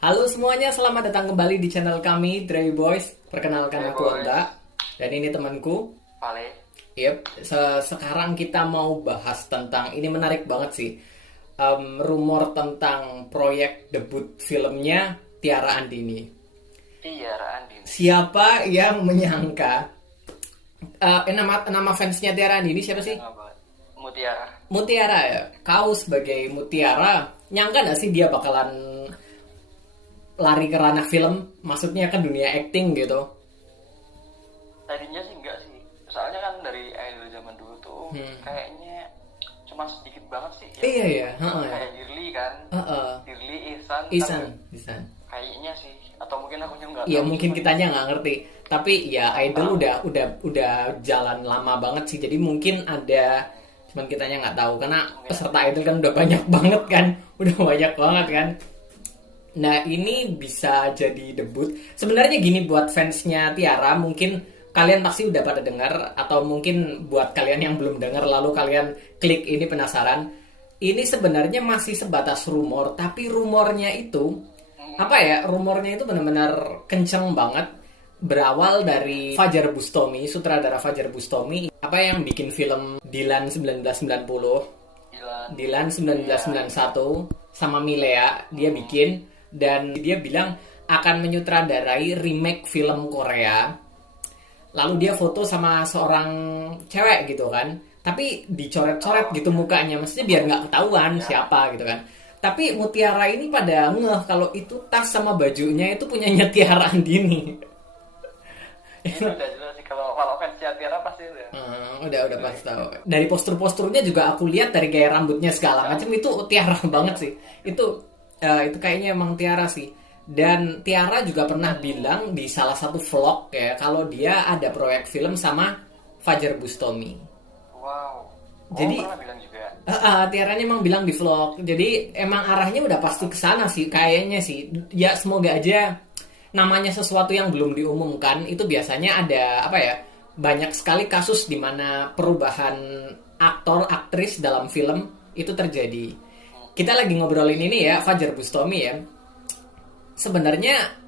Halo semuanya, selamat datang kembali di channel kami, Dre Boys. Perkenalkan Hey aku boys, Onta, dan ini temanku. Vale. Yep, sekarang kita mau bahas tentang, ini menarik banget sih. Rumor tentang proyek debut filmnya Tiara Andini. Iya, Andin. Siapa yang menyangka, nama fansnya Tiara Andini siapa sih? Yang apa? Mutiara. Mutiara ya. Kau sebagai Mutiara, nyangka gak sih dia bakalan lari ke ranah film, maksudnya ke dunia acting gitu? Tadinya sih enggak sih. Soalnya kan dari idol zaman dulu tuh kayaknya cuma sedikit banget sih. Iya ya, Kayak Dirli kan. Dirli, Ihsan, Isan, kan Isan. kayaknya sih. Atau mungkin aku nggak Iya tahu. mungkin kitanya nggak ngerti. Tapi ya idol udah jalan lama banget sih. Jadi mungkin ada, cuman kitanya nggak tahu karena peserta idol kan udah banyak banget kan, udah banyak banget kan. Nah ini bisa jadi debut. Sebenarnya gini, buat fansnya Tiara, mungkin kalian pasti udah pada dengar, atau mungkin buat kalian yang belum dengar lalu kalian klik ini penasaran. Ini sebenarnya masih sebatas rumor, tapi rumornya itu apa ya? Rumornya itu benar-benar kenceng banget. Berawal dari Fajar Bustami, sutradara Fajar Bustami, apa yang bikin film Dilan 1990, Gila. Dilan 1991 sama Milea dia bikin, dan dia bilang akan menyutradarai remake film Korea. Lalu dia foto sama seorang cewek gitu kan, tapi dicoret-coret gitu mukanya, maksudnya biar nggak ketahuan siapa gitu kan. Tapi Mutiara ini pada ngeh kalau itu tas sama bajunya itu punyanya Tiara Andini. Itu udah jelas sih kalau fans Tiara pasti udah. Udah pasti tahu. Dari postur-posturnya juga aku lihat, dari gaya rambutnya segala macam itu Tiara banget sih. Itu kayaknya emang Tiara sih. Dan Tiara juga pernah bilang di salah satu vlog ya kalau dia ada proyek film sama Fajar Bustami. Wow. Jadi pernah bilang juga. Tiaranya emang bilang di vlog. Jadi emang arahnya udah pasti ke sana sih kayaknya sih. Ya semoga aja, namanya sesuatu yang belum diumumkan itu biasanya ada apa ya? Banyak sekali kasus di mana perubahan aktor aktris dalam film itu terjadi. Kita lagi ngobrolin ini ya, Fajar Bustami ya. Sebenarnya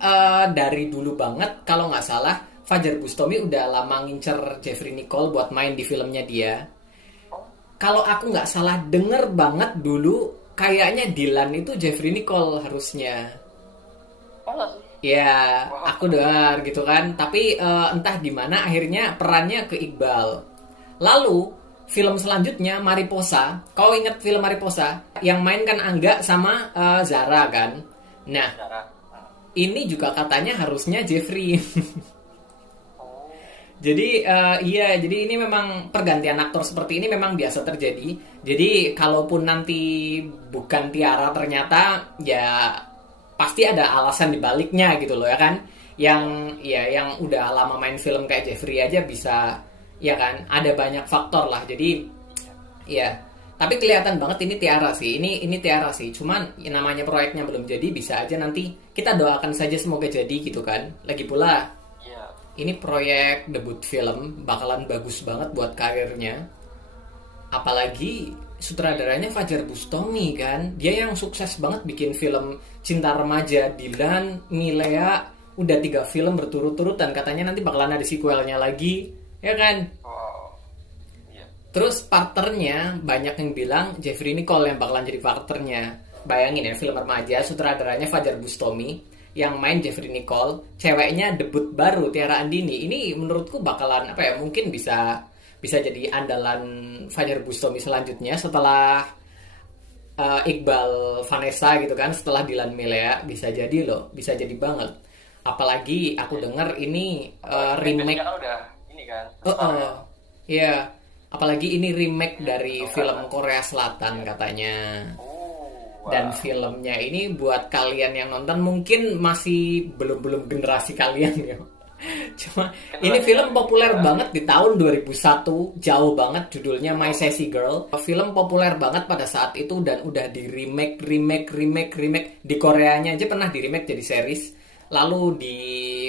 dari dulu banget kalau nggak salah Fajar Bustami udah lama ngincer Jeffrey Nicole buat main di filmnya dia. Kalau aku nggak salah denger banget dulu kayaknya Dilan itu Jeffrey Nicole harusnya. Oh nggak sih? Ya, aku dengar gitu kan. Tapi entah gimana akhirnya perannya ke Iqbal. Lalu film selanjutnya Mariposa. Kau inget film Mariposa? Yang main kan Angga sama Zara kan. Nah, Tiara. ini juga katanya harusnya Jeffrey. Oh. Jadi iya, jadi ini memang pergantian aktor seperti ini memang biasa terjadi. Jadi kalaupun nanti bukan Tiara ternyata, ya pasti ada alasan dibaliknya gitu loh ya kan. Yang udah lama main film kayak Jeffrey aja bisa, ya kan, ada banyak faktor lah. Jadi ya, tapi kelihatan banget ini Tiara sih. Ini Tiara sih. Cuman namanya proyeknya belum jadi, bisa aja nanti kita doakan saja semoga jadi gitu kan. Lagi pula Iya. ini proyek debut film, bakalan bagus banget buat karirnya. Apalagi sutradaranya Fajar Bustami kan. Dia yang sukses banget bikin film cinta remaja, Dilan, Milea, udah 3 film berturut-turut dan katanya nanti bakalan ada sequelnya lagi, ya kan? Wow. Iya. Terus partnernya banyak yang bilang Jeffrey Nicole yang bakalan jadi partnernya. Bayangin ya, film remaja sutradaranya Fajar Bustami, yang main Jeffrey Nicole, ceweknya debut baru Tiara Andini. Ini menurutku bakalan apa ya? Mungkin bisa jadi andalan Fajar Bustami selanjutnya setelah Iqbal Vanessa gitu kan, setelah Dilan Milea, bisa jadi loh, bisa jadi banget. Apalagi aku denger ini remake. Kan udah ini kan. Iya, apalagi ini remake dari film Korea Selatan katanya. Oh. Dan filmnya ini buat kalian yang nonton mungkin masih belum generasi kalian ya. Cuma ini film populer banget di tahun 2001, jauh banget, judulnya My Sassy Girl. Film populer banget pada saat itu dan udah di remake di Koreanya aja pernah di remake jadi series. Lalu di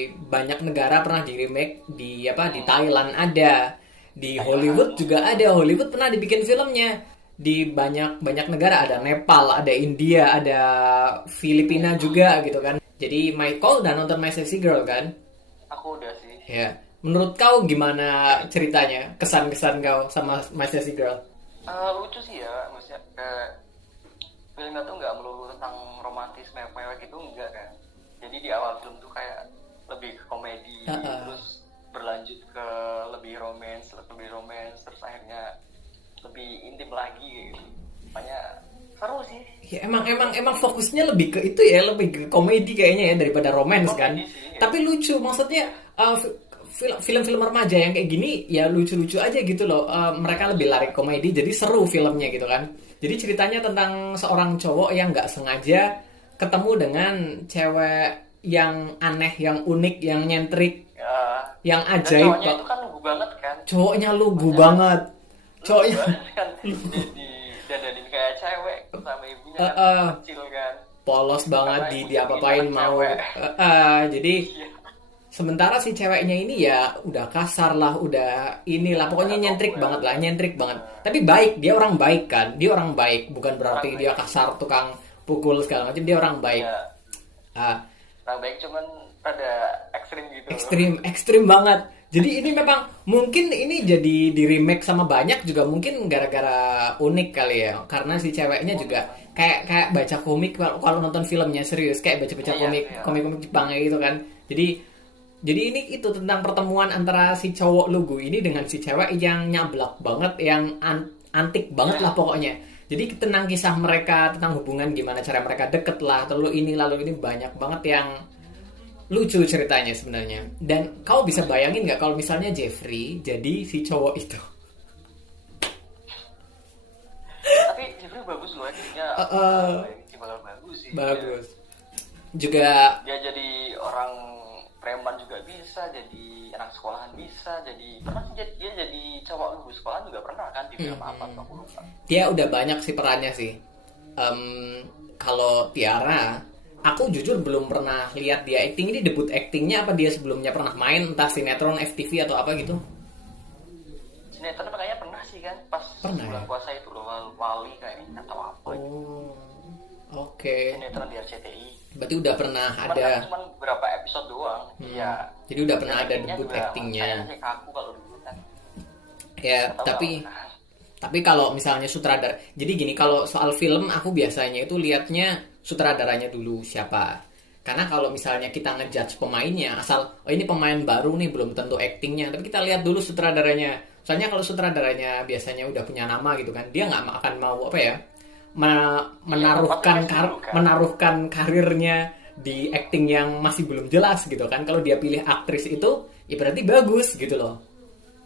banyak negara pernah di remake, di Thailand ada, di Hollywood juga ada. Hollywood pernah dibikin filmnya. di banyak banyak negara, ada Nepal, ada India, ada Filipina juga gitu kan. Jadi kau udah nonton My Sexy Girl kan? Aku udah sih. Ya. Menurut kau gimana ceritanya? Kesan-kesan kau sama My Sexy Girl? Lucu sih ya, maksudnya filmnya tuh nggak melulu tentang romantis mewek-mewek gitu, enggak kan. Jadi di awal film tuh kayak lebih ke komedi, terus berlanjut ke lebih romance, terus akhirnya lebih intim lagi gitu. Makanya seru sih. Ya, emang fokusnya lebih ke itu ya, lebih ke komedi kayaknya ya daripada romance kan. Sih, ya. Tapi lucu, maksudnya film-film remaja yang kayak gini ya lucu-lucu aja gitu loh. Mereka lebih lari komedi, jadi seru filmnya gitu kan. Jadi ceritanya tentang seorang cowok yang nggak sengaja ketemu dengan cewek yang aneh, yang unik, yang nyentrik, yang ajaib. Dan cowoknya itu kan lugu banget kan. Cowoknya lugu banget. Cowoknya kan dandanin kayak cewek sama ibunya kecil kan. Polos banget, diapa-apain mau. Jadi sementara si ceweknya ini ya udah kasar lah, udah inilah, pokoknya nyentrik banget. Tapi baik, dia orang baik kan, dia orang baik, bukan berarti dia kasar, tukang pukul segala macam, dia orang baik. Orang baik cuman pada ekstrim gitu. Ekstrim banget. Jadi ini memang mungkin ini jadi di remake sama banyak juga mungkin gara-gara unik kali ya, karena si ceweknya juga kayak baca komik kalau nonton filmnya, serius kayak baca komik Jepang gitu kan. Jadi ini itu tentang pertemuan antara si cowok lugu ini dengan si cewek yang nyablak banget, yang antik banget lah pokoknya. Jadi tentang kisah mereka, tentang hubungan gimana cara mereka deket lah, lalu ini banyak banget yang lucu ceritanya sebenarnya. Dan kau bisa bayangin nggak kalau misalnya Jeffrey jadi si cowok itu? Tapi Jeffrey bagus loh actingnya. Bakal bagus sih. Bagus. Juga dia jadi orang preman juga bisa, jadi anak sekolahan bisa, jadi pernah sih dia jadi cowok lugu sekolahan juga pernah kan di film apa tuh aku lupa. Dia udah banyak sih perannya sih. Kalau Tiara, aku jujur belum pernah lihat dia acting. Ini debut actingnya apa dia sebelumnya pernah main entah sinetron, FTV atau apa gitu? Sinetron kayaknya pernah sih kan, pas bulan puasa itu loh, Wali kayaknya atau apa. Oke. Sinetron di RCTI. Berarti udah pernah ada. Cuman beberapa episode doang. Iya. Jadi udah pernah ada debut actingnya. Kayaknya kaku kalau dulu kan. Ya, tapi kalau misalnya sutradara, jadi gini, kalau soal film aku biasanya itu liatnya sutradaranya dulu siapa. Karena kalau misalnya kita ngejudge pemainnya, asal ini pemain baru nih belum tentu actingnya, tapi kita lihat dulu sutradaranya. Soalnya kalau sutradaranya biasanya udah punya nama gitu kan, dia nggak akan mau menaruhkan karirnya di acting yang masih belum jelas gitu kan. Kalau dia pilih aktris itu, ya berarti bagus gitu loh.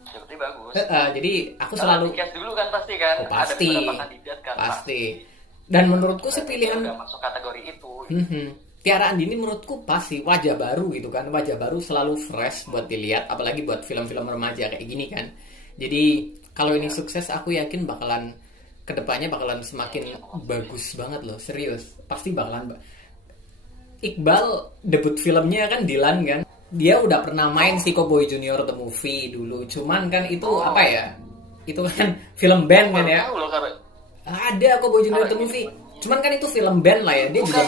Berarti bagus. Jadi aku selalu dicast dulu kan pasti kan. Pasti. Ada beberapa kandidat kan. Pasti. Dan menurutku sih pilihan udah masuk kategori itu. Tiara Andini menurutku pasti wajah baru gitu kan. Wajah baru selalu fresh buat dilihat, apalagi buat film-film remaja kayak gini kan. Jadi kalau ini sukses, aku yakin kedepannya bakalan semakin bagus banget loh, serius. Pasti bakalan. Iqbal debut filmnya kan Dilan kan. Dia udah pernah main si Cowboy Junior the Movie dulu. Cuman kan itu apa ya? Itu kan film band kan ya. Ada Cowboy Junior the Movie. Cuman kan itu film band lah ya. Dia juga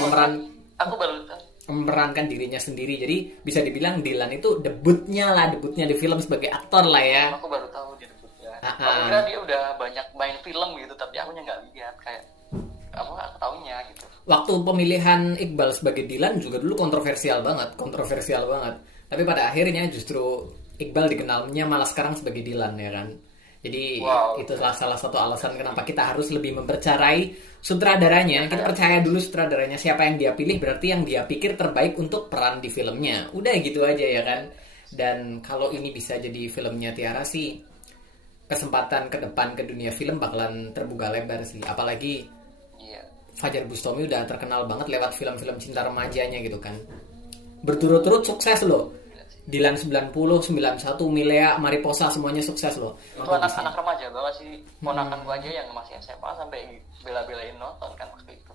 memerankan dirinya sendiri. Jadi bisa dibilang Dilan itu debutnya di film sebagai aktor lah ya. Aku baru tahu dia debutnya. Aku kira dia udah banyak main film gitu, tapi aku nggak lihat kayak apa taunya gitu. Waktu pemilihan Iqbal sebagai Dilan juga dulu kontroversial banget. Tapi pada akhirnya justru Iqbal dikenalnya malah sekarang sebagai Dilan ya kan. Jadi itulah salah satu alasan kenapa kita harus lebih mempercayai sutradaranya. Kita percaya dulu sutradaranya, siapa yang dia pilih berarti yang dia pikir terbaik untuk peran di filmnya. Udah gitu aja ya kan. Dan kalau ini bisa jadi filmnya Tiara sih, kesempatan ke depan ke dunia film bakalan terbuka lebar sih. Apalagi Fajar Bustami udah terkenal banget lewat film-film cinta remajanya gitu kan. Berturut-turut sukses loh. Dilan 90, 91, Milea, Mariposa semuanya sukses loh. Itu anak-anak remaja banget sih. Ponakan gua aja yang masih SMA sampai bela-belain nonton kan waktu itu.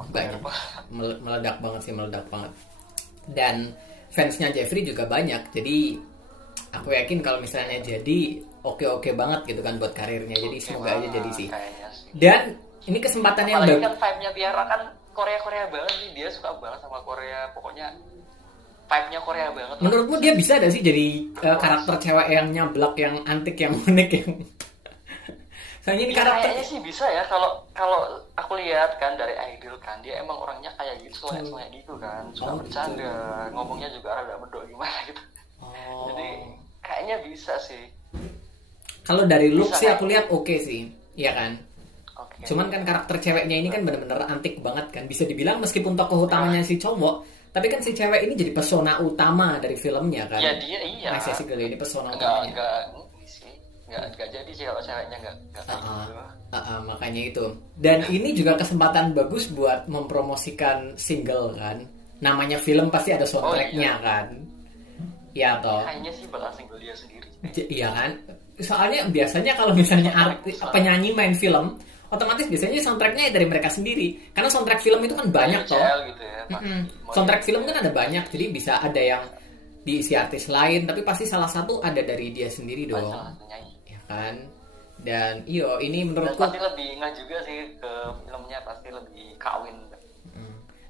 Banyak. Meledak banget. Dan fansnya Jeffrey juga banyak. Jadi aku yakin kalau misalnya jadi oke banget gitu kan buat karirnya. Jadi Oke semoga aja jadi banget sih. kayaknya sih. Dan ini kesempatan yang Apalagi bagus. kan vibe-nya Tiara kan Korea banget nih, dia suka banget sama Korea, pokoknya vibe-nya Korea banget lah. Menurutmu dia bisa gak sih jadi karakter cewek yang nyablak, yang antik, yang unik, yang soalnya ini Ya, karakter kayaknya sih bisa ya, kalau aku lihat kan dari Idol kan, dia emang orangnya kayak gitu, soalnya gitu kan, suka Oh, gitu. bercanda, ngomongnya juga rada medok gimana gitu. Oh. Jadi kayaknya bisa sih. Kalau dari look Bisa sih kan? aku lihat oke sih, iya kan. Oke. Cuman kan karakter ceweknya ini kan bener-bener antik banget kan. Bisa dibilang meskipun tokoh utamanya si cowok, tapi kan si cewek ini jadi pesona utama dari filmnya kan. Ya dia iya. My Sassy Girl ini pesona Enggak utamanya. ini sih. Enggak jadi sih kalau ceweknya enggak kayak gitu. Makanya itu. Dan ini juga kesempatan bagus buat mempromosikan single kan. Namanya film pasti ada soundtracknya kan. Ya toh. Kayaknya sih bakal single dia sendiri. Iya kan. Soalnya biasanya kalau misalnya penyanyi main film, otomatis biasanya soundtracknya dari mereka sendiri. Karena soundtrack film itu kan banyak toh. JL gitu ya. Soundtrack film kan ada banyak, jadi bisa ada yang diisi artis lain, tapi pasti salah satu ada dari dia sendiri dong. Salah penyanyi. Ya kan. Dan iyo ini Dan menurutku pasti lebih ingat juga sih ke filmnya, pasti lebih kawin.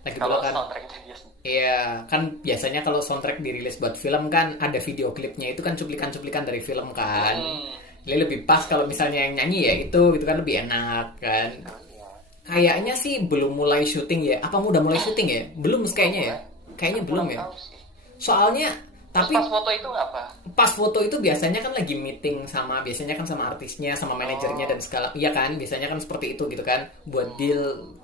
lagi Kalau pula kan. soundtracknya dia sendiri. Iya, kan biasanya kalau soundtrack dirilis buat film kan ada video klipnya, itu kan cuplikan-cuplikan dari film kan. Jadi lebih pas kalau misalnya yang nyanyi ya itu gitu kan lebih enak kan. Iya. Kayaknya sih belum mulai syuting ya. Apa udah mulai syuting ya? Belum kayaknya ya. Kayaknya belum ya. Tahu sih. Soalnya tapi Pas foto itu apa? pas foto itu biasanya kan lagi meeting sama artisnya, sama manajernya dan segala, iya kan, biasanya kan seperti itu gitu kan, buat deal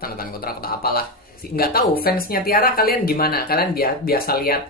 tanda tangan kontrak atau apalah. Nggak tahu fansnya Tiara kalian gimana, kalian biasa lihat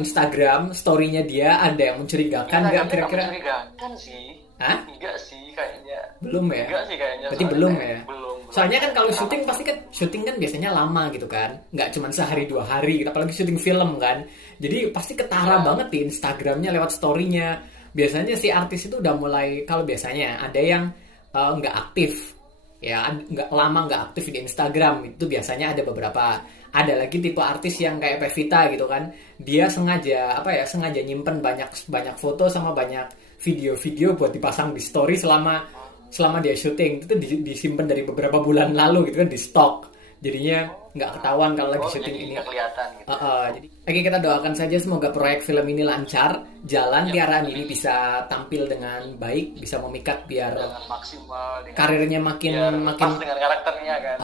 Instagram story-nya dia ada yang mencurigakan nggak kira-kira? Mencurigakan sih. Hah? Enggak sih kayaknya. Belum ya? Enggak sih kayaknya. Berarti soalnya belum kayak ya? Belum. Soalnya kan kalau syuting pasti kan syuting kan biasanya lama gitu kan, nggak cuma sehari 2 hari gitu, apalagi syuting film kan. Jadi pasti ketara banget di Instagramnya lewat story-nya. Biasanya si artis itu udah mulai, kalau biasanya ada yang nggak aktif, ya nggak lama nggak aktif di Instagram, itu biasanya ada beberapa. Ada lagi tipe artis yang kayak Pevita gitu kan, dia sengaja sengaja nyimpen banyak foto sama banyak video-video buat dipasang di story selama dia syuting, itu disimpan dari beberapa bulan lalu gitu kan, di stok, jadinya nggak ketahuan kalau lagi syuting jadi ini. nggak kelihatan gitu. Jadi oke, kita doakan saja semoga proyek film ini lancar jalan, Tiara ini bisa tampil dengan baik, bisa memikat biar Dengan maksimal, dengan karirnya makin pas dengan karakternya kan.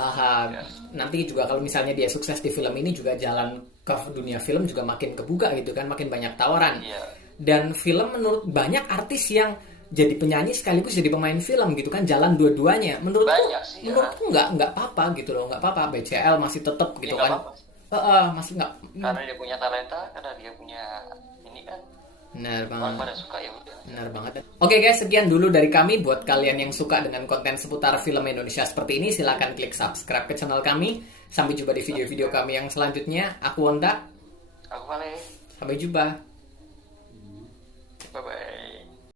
nanti juga kalau misalnya dia sukses di film ini juga jalan ke dunia film juga makin kebuka gitu kan, makin banyak tawaran. Iya. Dan film menurut banyak artis yang jadi penyanyi sekaligus jadi pemain film gitu kan, jalan dua-duanya. Menurutku Banyak sih, ya. menurutku nggak apa-apa gitu loh, nggak apa-apa. BCL masih tetap gitu nggak kan. apa-apa. Masih nggak. Karena dia punya talenta, karena dia punya ini kan. Benar Orang banget. pada suka ya udah. Benar banget. Oke guys, sekian dulu dari kami. Buat kalian yang suka dengan konten seputar film Indonesia seperti ini, silahkan klik subscribe ke channel kami. Sampai jumpa di video-video kami yang selanjutnya. Aku Wonta. Aku Vale. Sampai jumpa. Bye bye.